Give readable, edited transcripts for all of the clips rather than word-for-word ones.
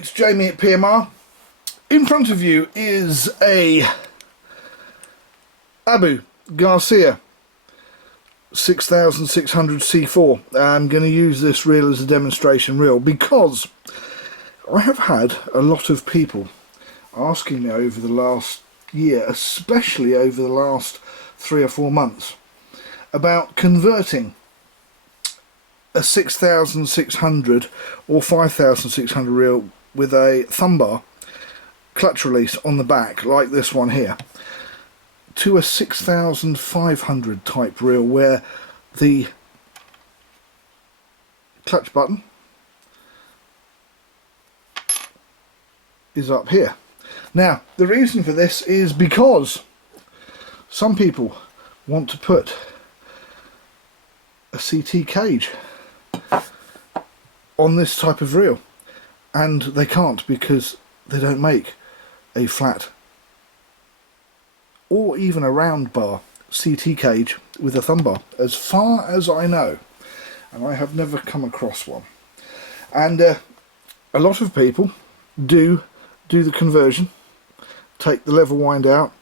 it's Jamie at PMR. In front of you is a Abu Garcia 6600 C4. I'm going to use this reel as a demonstration reel because I have had a lot of people asking me over the last year, especially over the last 3 or 4 months, about converting a 6600 or 5600 reel with a thumb bar clutch release on the back, like this one here, to a 6500 type reel where the clutch button is up here. Now, the reason for this is because some people want to put a CT cage on this type of reel, and they can't because they don't make a flat or even a round bar CT cage with a thumb bar, as far as I know, and I have never come across one. And a lot of people do the conversion, take the lever wind out,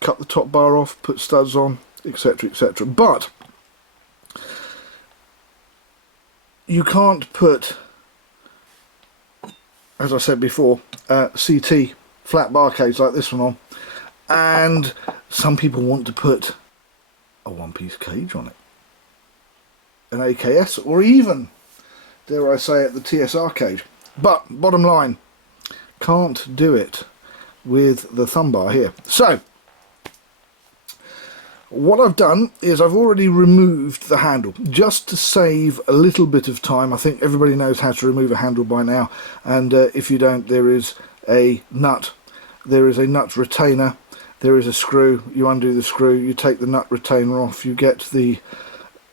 cut the top bar off, put studs on, etc, etc, but you can't put, as I said before, CT flat bar cage like this one on, and some people want to put a one-piece cage on it, an AKS, or even, dare I say it, the TSR cage. But bottom line, can't do it with the thumb bar here. So what I've done is I've already removed the handle just to save a little bit of time. I think everybody knows how to remove a handle by now, and if you don't, there is a nut, there is a nut retainer, there is a screw. You undo the screw, you take the nut retainer off, you get the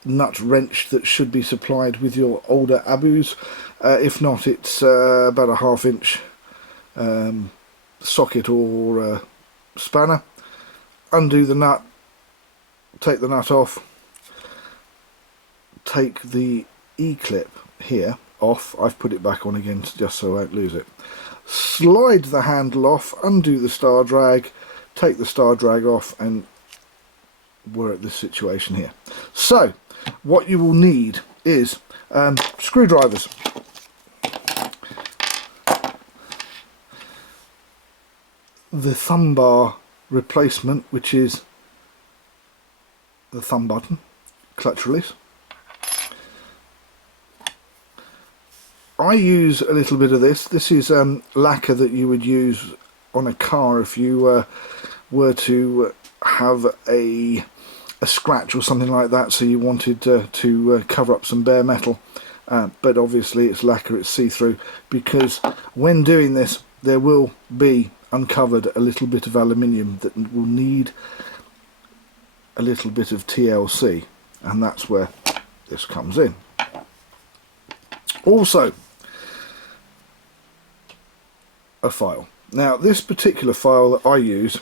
nut wrench that should be supplied with your older Abus. If not, it's about a 1/2 inch socket or spanner. Undo the nut, take the nut off, take the E-clip here off. I've put it back on again just so I won't lose it. Slide the handle off, undo the star drag, take the star drag off, and we're at this situation here. So what you will need is screwdrivers. The thumb bar replacement, which is the thumb button, clutch release. I use a little bit of this. This is lacquer that you would use on a car if you were to have a scratch or something like that, so you wanted to cover up some bare metal, but obviously it's lacquer, it's see-through, because when doing this there will be uncovered a little bit of aluminium that will need a little bit of TLC, and that's where this comes in. Also, a file. Now this particular file that I use,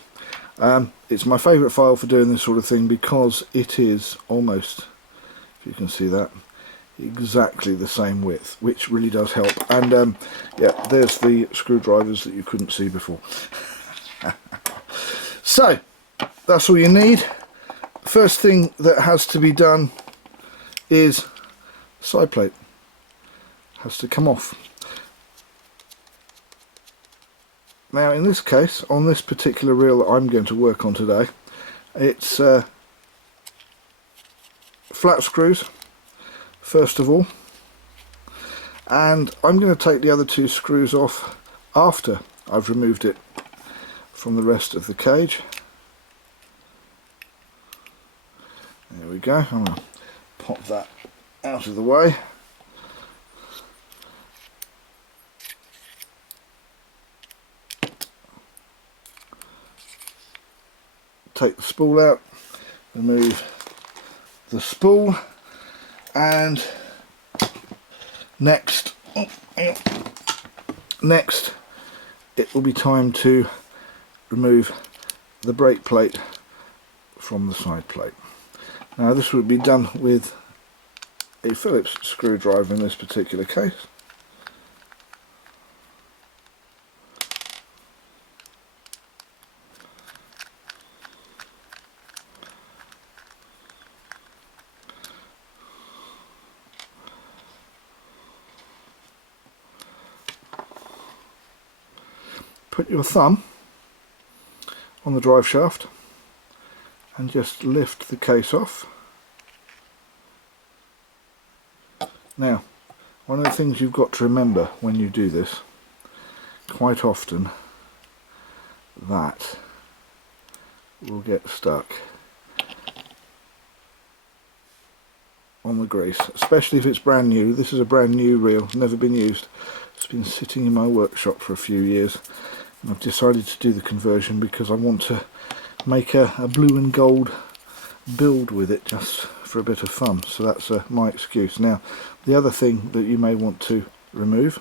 it's my favourite file for doing this sort of thing because it is almost, if you can see that, exactly the same width, which really does help. And yeah, there's the screwdrivers that you couldn't see before. So that's all you need. First thing that has to be done is side plate has to come off. Now in this case, on this particular reel that I'm going to work on today, it's flat screws first of all, and I'm going to take the other 2 screws off after I've removed it from the rest of the cage. There we go. I'm going to pop that out of the way. Take the spool out, remove the spool, and next it will be time to remove the brake plate from the side plate. Now this would be done with a Phillips screwdriver in this particular case. put your thumb on the drive shaft and just lift the case off. Now, one of the things you've got to remember when you do this, quite often that will get stuck on the grease, especially if it's brand new. This is a brand new reel, never been used. It's been sitting in my workshop for a few years, and I've decided to do the conversion because I want to make a blue and gold build with it just for a bit of fun. So that's my excuse. Now, the other thing that you may want to remove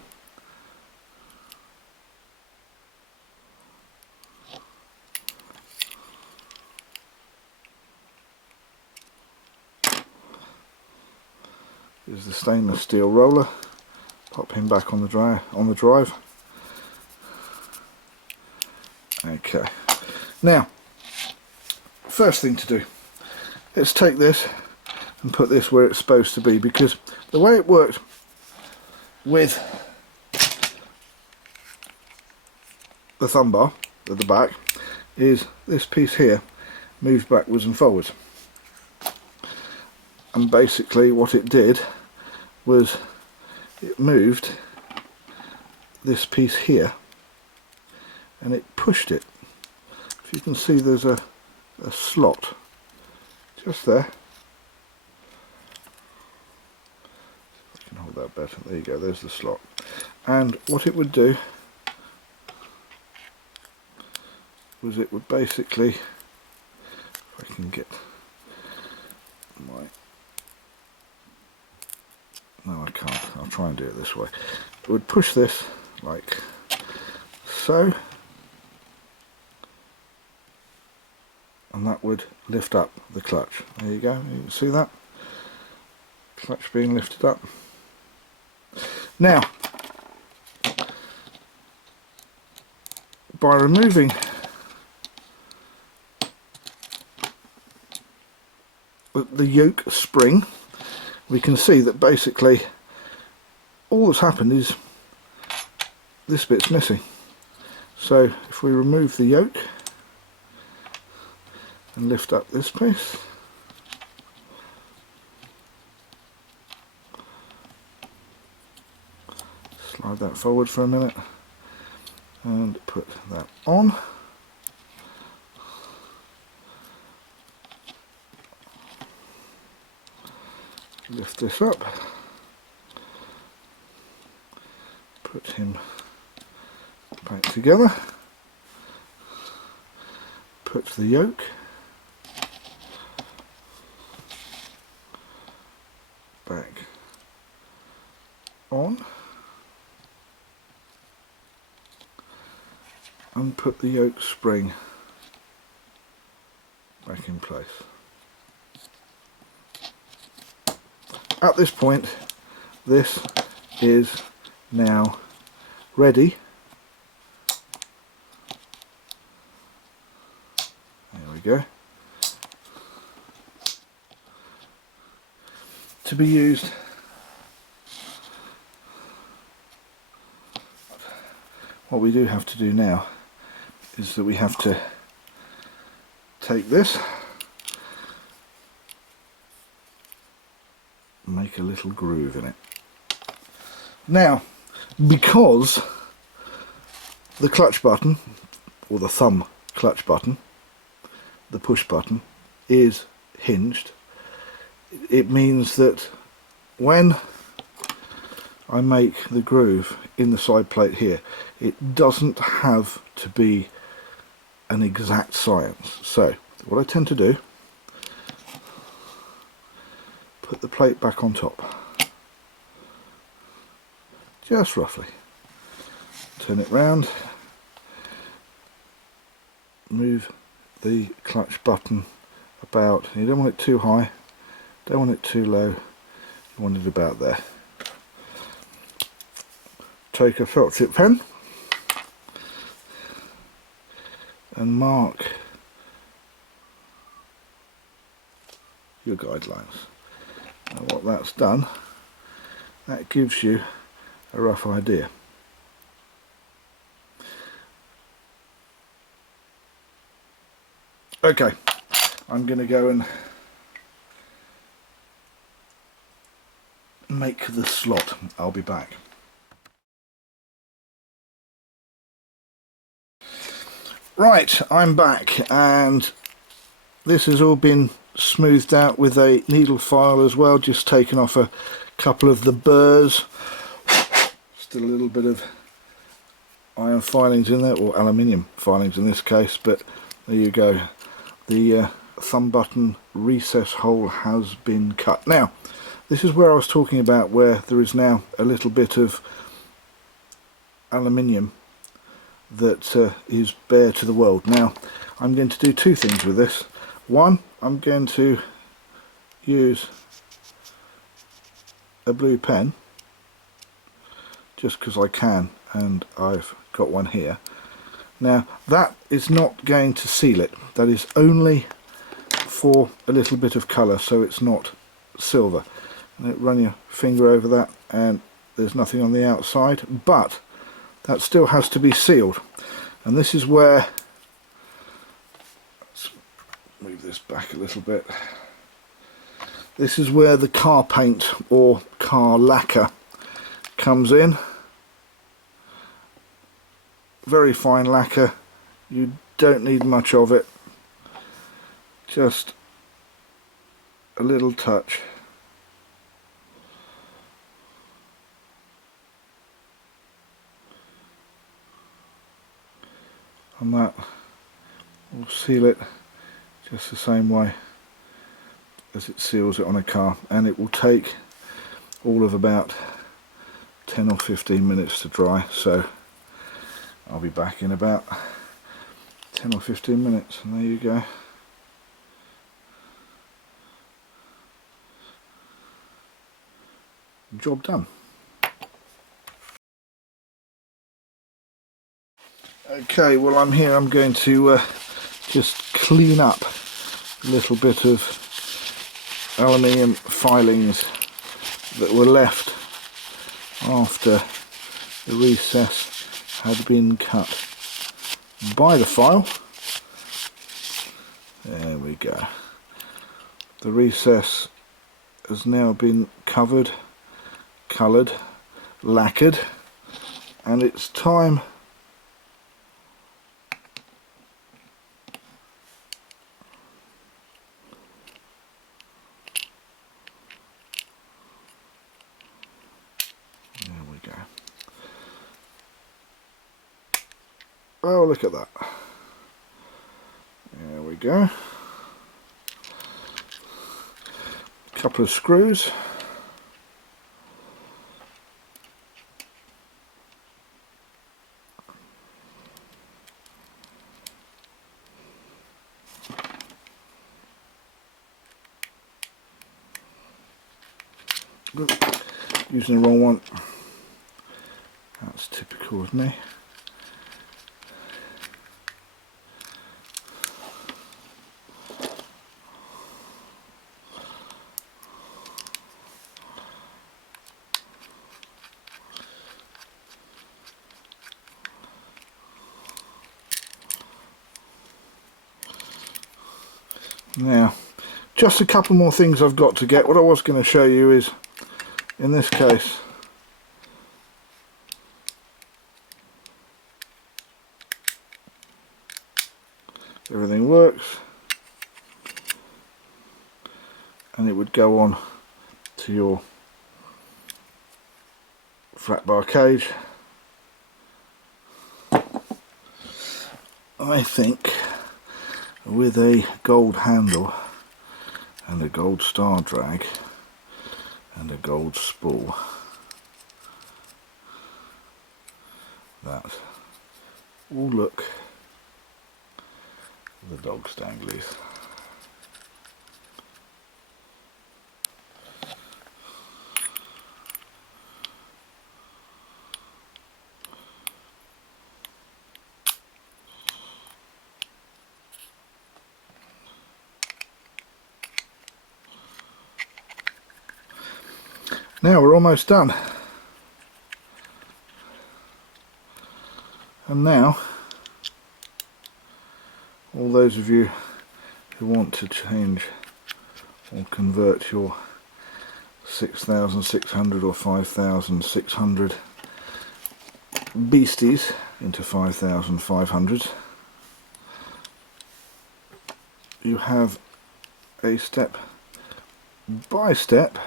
is the stainless steel roller. Pop him back on the drive. Okay. Now, first thing to do, let's take this and put this where it's supposed to be, because the way it worked with the thumb bar at the back is this piece here moves backwards and forwards, and basically what it did was it moved this piece here and it pushed it. If you can see, there's a slot just there. I can hold that better. There you go, there's the slot. And what it would do was it would basically, if I can get my, no I can't, I'll try and do it this way. It would push this like so, and that would lift up the clutch. There you go, you can see that clutch being lifted up. Now, by removing the yoke spring, we can see that basically all that's happened is this bit's missing. So if we remove the yoke and lift up this piece, slide that forward for a minute and put that on. Lift this up, put him back together, put the yoke back on, and put the yoke spring back in place. At this point, this is now ready. There we go. To be used what we do have to do now is that we have to take this, make a little groove in it. Now, because the clutch button, or the thumb clutch button, the push button, is hinged, it means that when I make the groove in the side plate here, it doesn't have to be an exact science. So what I tend to do, put the plate back on top, just roughly, turn it round, move the clutch button about, you don't want it too high, don't want it too low, you want it about there. Take a felt tip pen and mark your guidelines. Now what that's done, that gives you a rough idea. Okay, I'm going to go and make the slot. I'll be back. Right, I'm back, and this has all been smoothed out with a needle file as well, just taken off a couple of the burrs. Still a little bit of iron filings in there, or aluminium filings in this case, but there you go. The thumb button recess hole has been cut. Now, this is where I was talking about where there is now a little bit of aluminium that is bare to the world. Now, I'm going to do two things with this. One, I'm going to use a blue pen, just because I can, and I've got one here. Now, that is not going to seal it. That is only for a little bit of colour, so it's not silver. And run your finger over that, and there's nothing on the outside, but that still has to be sealed. And this is where, let's move this back a little bit, this is where the car paint or car lacquer comes in. Very fine lacquer, you don't need much of it, just a little touch. And that will seal it just the same way as it seals it on a car, and it will take all of about 10 or 15 minutes to dry, so I'll be back in about 10 or 15 minutes, and there you go. Job done. Okay, well, I'm here. I'm going to just clean up a little bit of aluminium filings that were left after the recess had been cut by the file. There we go. The recess has now been covered, coloured, lacquered, and it's time oh, look at that. There we go. Couple of screws. Using the wrong one. That's typical of me. Now, just a couple more things I've got to get. What I was going to show you is, in this case, everything works, and it would go on to your flat bar cage. I think with a gold handle and a gold star drag and a gold spool, that will look the dog's danglies. Now we're almost done, and now all those of you you want to change or convert your 6,600 or 5,600 beasties into 5,500, you have a step by step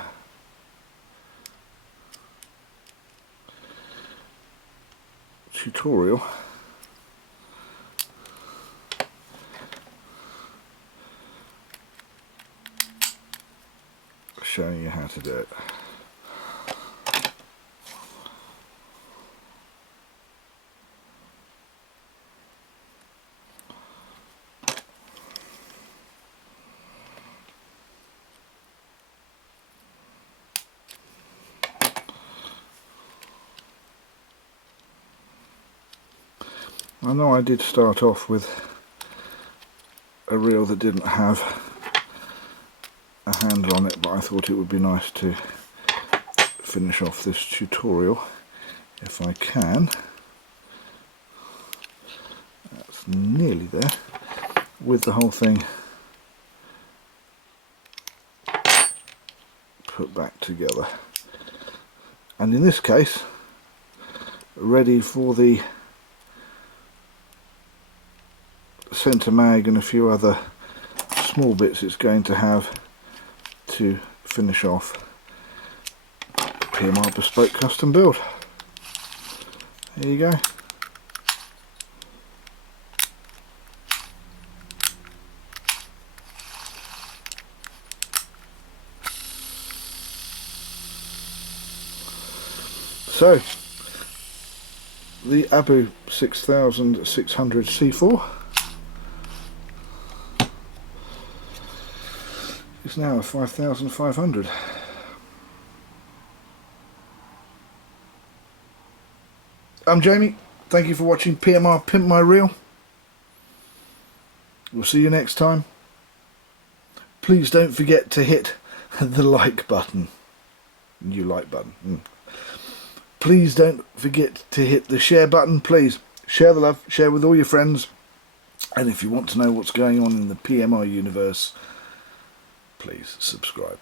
tutorial showing you how to do it. I know I did start off with a reel that didn't have a handle on it, but I thought it would be nice to finish off this tutorial if I can. That's nearly there, with the whole thing put back together, and in this case ready for the centre mag and a few other small bits it's going to have to finish off PMR bespoke custom build. There you go. So the Abu 6600 C4 is now a 5,500. I'm Jamie. Thank you for watching PMR Pimp My Reel. We'll see you next time. Please don't forget to hit the like button. New like button. Please don't forget to hit the share button. Please share the love, share with all your friends. And if you want to know what's going on in the PMR universe, please subscribe.